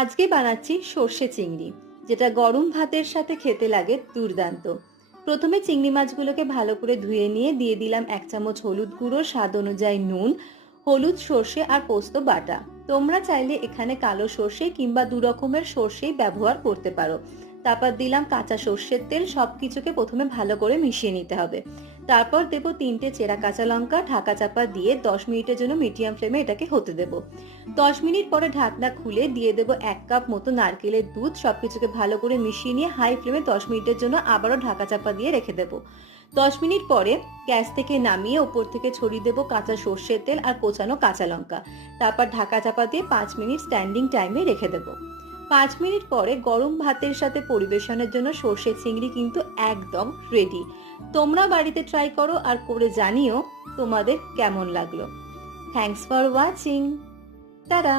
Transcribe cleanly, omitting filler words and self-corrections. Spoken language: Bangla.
আজকে বানাচ্ছি সর্ষে চিংড়ি, যেটা গরম ভাতের সাথে খেতে লাগে দুর্দান্ত। প্রথমে চিংড়ি মাছগুলোকে ভালো করে ধুয়ে নিয়ে দিয়ে দিলাম 1 চামচ হলুদ গুঁড়ো, স্বাদ অনুযায়ী নুন, হলুদ, সর্ষে আর পোস্ত বাটা। তোমরা চাইলে এখানে কালো সর্ষে কিংবা দু রকমের সর্ষেই ব্যবহার করতে পারো। তারপর দিলাম কাঁচা সর্ষের তেল। সবকিছুকে প্রথমে ভালো করে মিশিয়ে নিতে হবে। তারপর দেবো 3টে চেরা কাঁচা লঙ্কা। ঢাকা চাপা দিয়ে 10 মিনিটের জন্য মিডিয়াম ফ্লেমে এটাকে হতে দেবো। 10 মিনিট পরে ঢাকনা খুলে দিয়ে দেবো 1 কাপ মতো নারকেলের দুধ। সবকিছুকে ভালো করে মিশিয়ে নিয়ে হাই ফ্লেমে 10 মিনিটের জন্য আবারও ঢাকা চাপা দিয়ে রেখে দেবো। 10 মিনিট পরে গ্যাস থেকে নামিয়ে ওপর থেকে ছড়িয়ে দেবো কাঁচা সর্ষের তেল আর কোচানো কাঁচা লঙ্কা। তারপর ঢাকা চাপা দিয়ে 5 মিনিট স্ট্যান্ডিং টাইমে রেখে দেবো। 5 মিনিট পরে গরম ভাতের সাথে পরিবেশনের জন্য সর্ষে চিংড়ি কিন্তু একদম রেডি। তোমরা বাড়িতে ট্রাই করো আর করে জানিও তোমাদের কেমন লাগলো। Thanks for watching. টাটা।